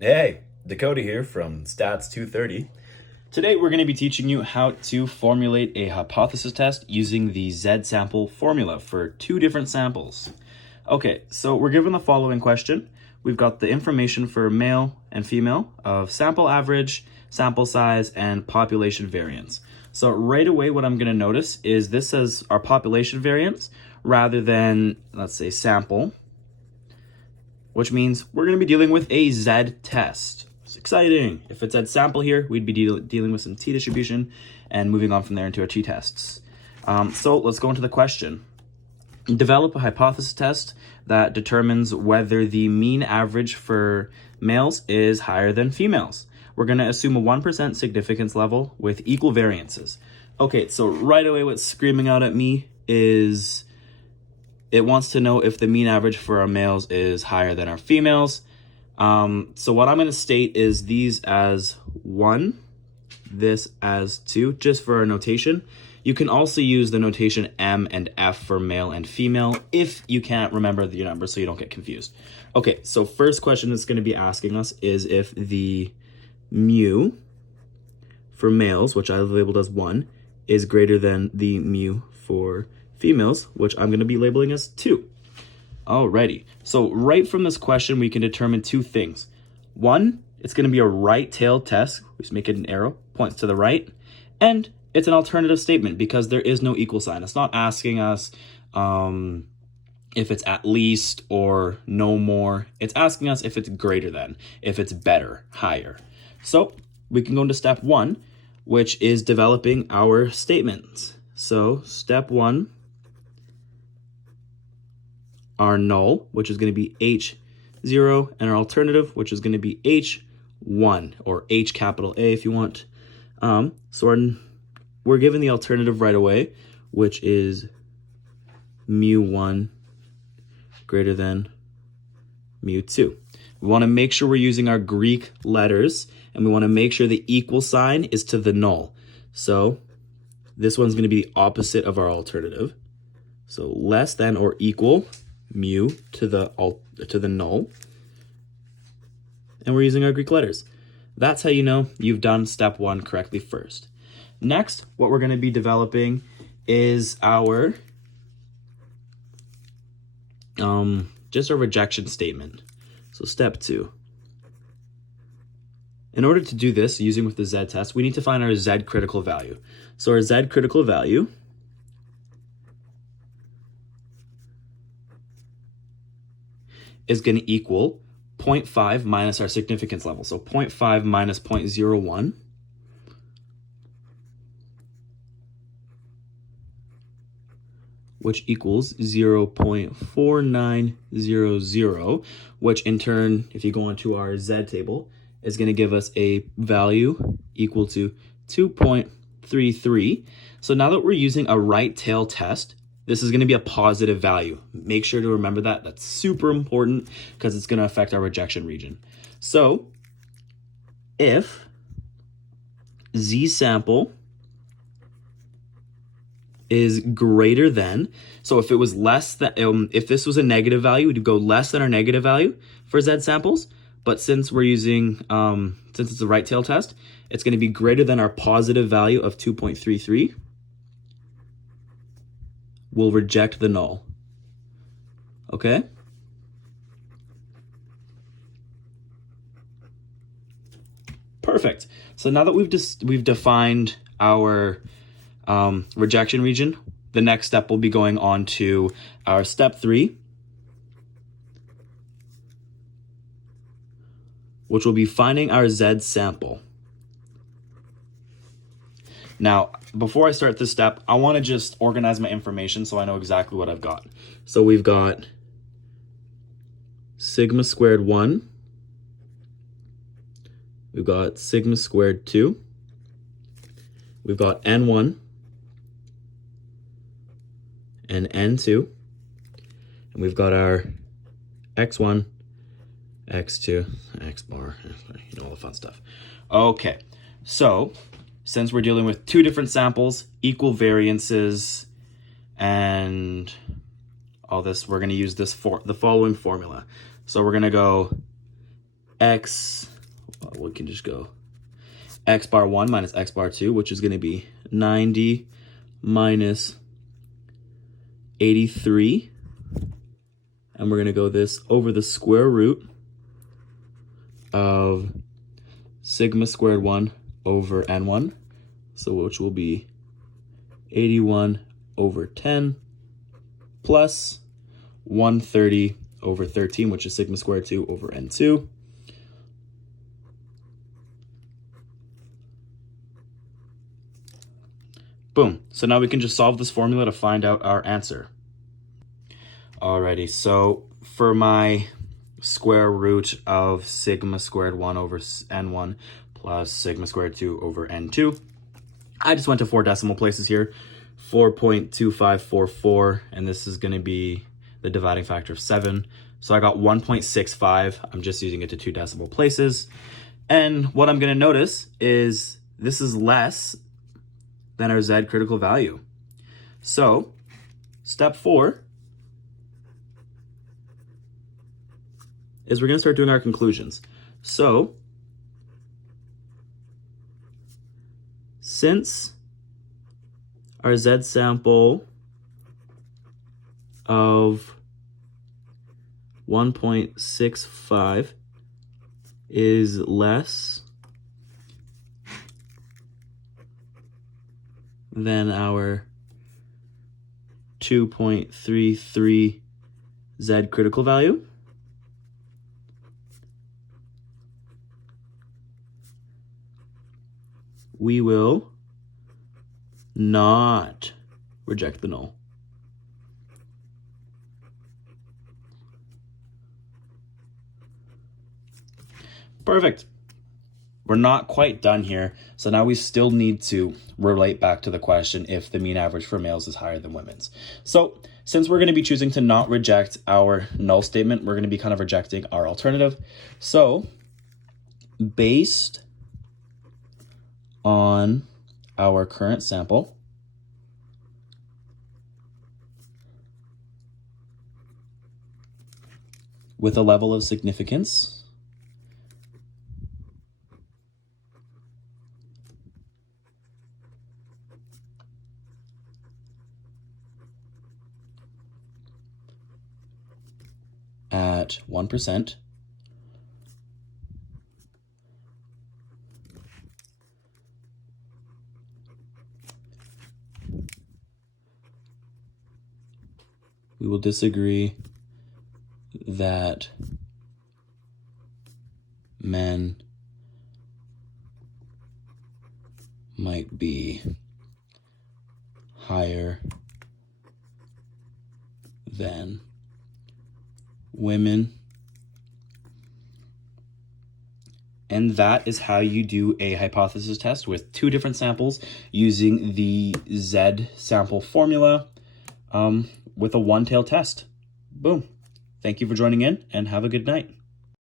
Hey, Dakota here from Stats 230. Today we're going to be teaching you how to formulate a hypothesis test using the Z-sample formula for two different samples. Okay, so we're given the following question. We've got the information for male and female of sample average, sample size, and population variance. So right away what I'm going to notice is this says our population variance rather than, let's say, sample, which means we're going to be dealing with a Z test. It's exciting. If it said sample here, we'd be dealing with some t-distribution and moving on from there into our t-tests. So let's go into the question. Develop a hypothesis test that determines whether the mean average for males is higher than females. We're going to assume a 1% significance level with equal variances. Okay, so right away what's screaming out at me is it wants to know if the mean average for our males is higher than our females. So what I'm going to state is these as 1, this as 2, just for our notation. You can also use the notation M and F for male and female if you can't remember the number so you don't get confused. Okay, so first question it's going to be asking us is if the mu for males, which I labeled as 1, is greater than the mu for females, which I'm going to be labeling as 2. Alrighty, so right from this question, we can determine two things. One, it's going to be a right-tailed test. We just make it an arrow, points to the right. And it's an alternative statement because there is no equal sign. It's not asking us if it's at least or no more. It's asking us if it's greater than, if it's better, higher. So we can go into step 1, which is developing our statements. So step 1, our null, which is going to be H0, and our alternative, which is going to be H1, or H capital A if you want. So we're given the alternative right away, which is mu1 greater than mu2. We want to make sure we're using our Greek letters, and we want to make sure the equal sign is to the null. So this one's going to be the opposite of our alternative. So less than or equal mu to the null, and we're using our Greek letters. That's how you know you've done step 1 correctly first. Next, what we're going to be developing is our just a rejection statement. So step 2. In order to do this using with the Z test, we need to find our Z critical value. So our Z critical value is going to equal 0.5 minus our significance level. So 0.5 minus 0.01, which equals 0.4900, which in turn, if you go into our Z table, is going to give us a value equal to 2.33. So now that we're using a right tail test, this is going to be a positive value. Make sure to remember that. That's super important because it's going to affect our rejection region. So if Z sample is greater than, so if it was less than, if this was a negative value, we'd go less than our negative value for Z samples. But since we're using, since it's a right tail test, it's going to be greater than our positive value of 2.33. We'll reject the null. Okay? Perfect. So now that we've defined our rejection region, the next step will be going on to our step 3, which will be finding our Z sample. Now, before I start this step, I want to just organize my information so I know exactly what I've got. So we've got sigma squared 1. We've got sigma squared 2. We've got N1 and N2. And we've got our X1, X2, X bar, you know, all the fun stuff. Okay, so since we're dealing with two different samples, equal variances, and all this, we're going to use this for the following formula. So we're going to go x, well, we can just go x bar 1 minus x bar 2, which is going to be 90 minus 83. And we're going to go this over the square root of sigma squared 1 over n1. So which will be 81 over 10 plus 130 over 13, which is sigma squared 2 over n2. Boom. So now we can just solve this formula to find out our answer. Alrighty, so for my square root of sigma squared 1 over n1 plus sigma squared 2 over n2, I just went to 4 decimal places here, 4.2544, and this is going to be the dividing factor of 7. So I got 1.65. I'm just using it to 2 decimal places. And what I'm going to notice is this is less than our Z critical value. So step 4 is we're going to start doing our conclusions. So since our Z sample of 1.65 is less than our 2.33 Z critical value, we will not reject the null. Perfect. We're not quite done here. So now we still need to relate back to the question if the mean average for males is higher than women's. So since we're going to be choosing to not reject our null statement, we're going to be kind of rejecting our alternative. So based on our current sample, with a level of significance at 1%, we will disagree that men might be higher than women. And that is how you do a hypothesis test with 2 different samples using the Z sample formula with a one-tailed test. Boom. Thank you for joining in and have a good night.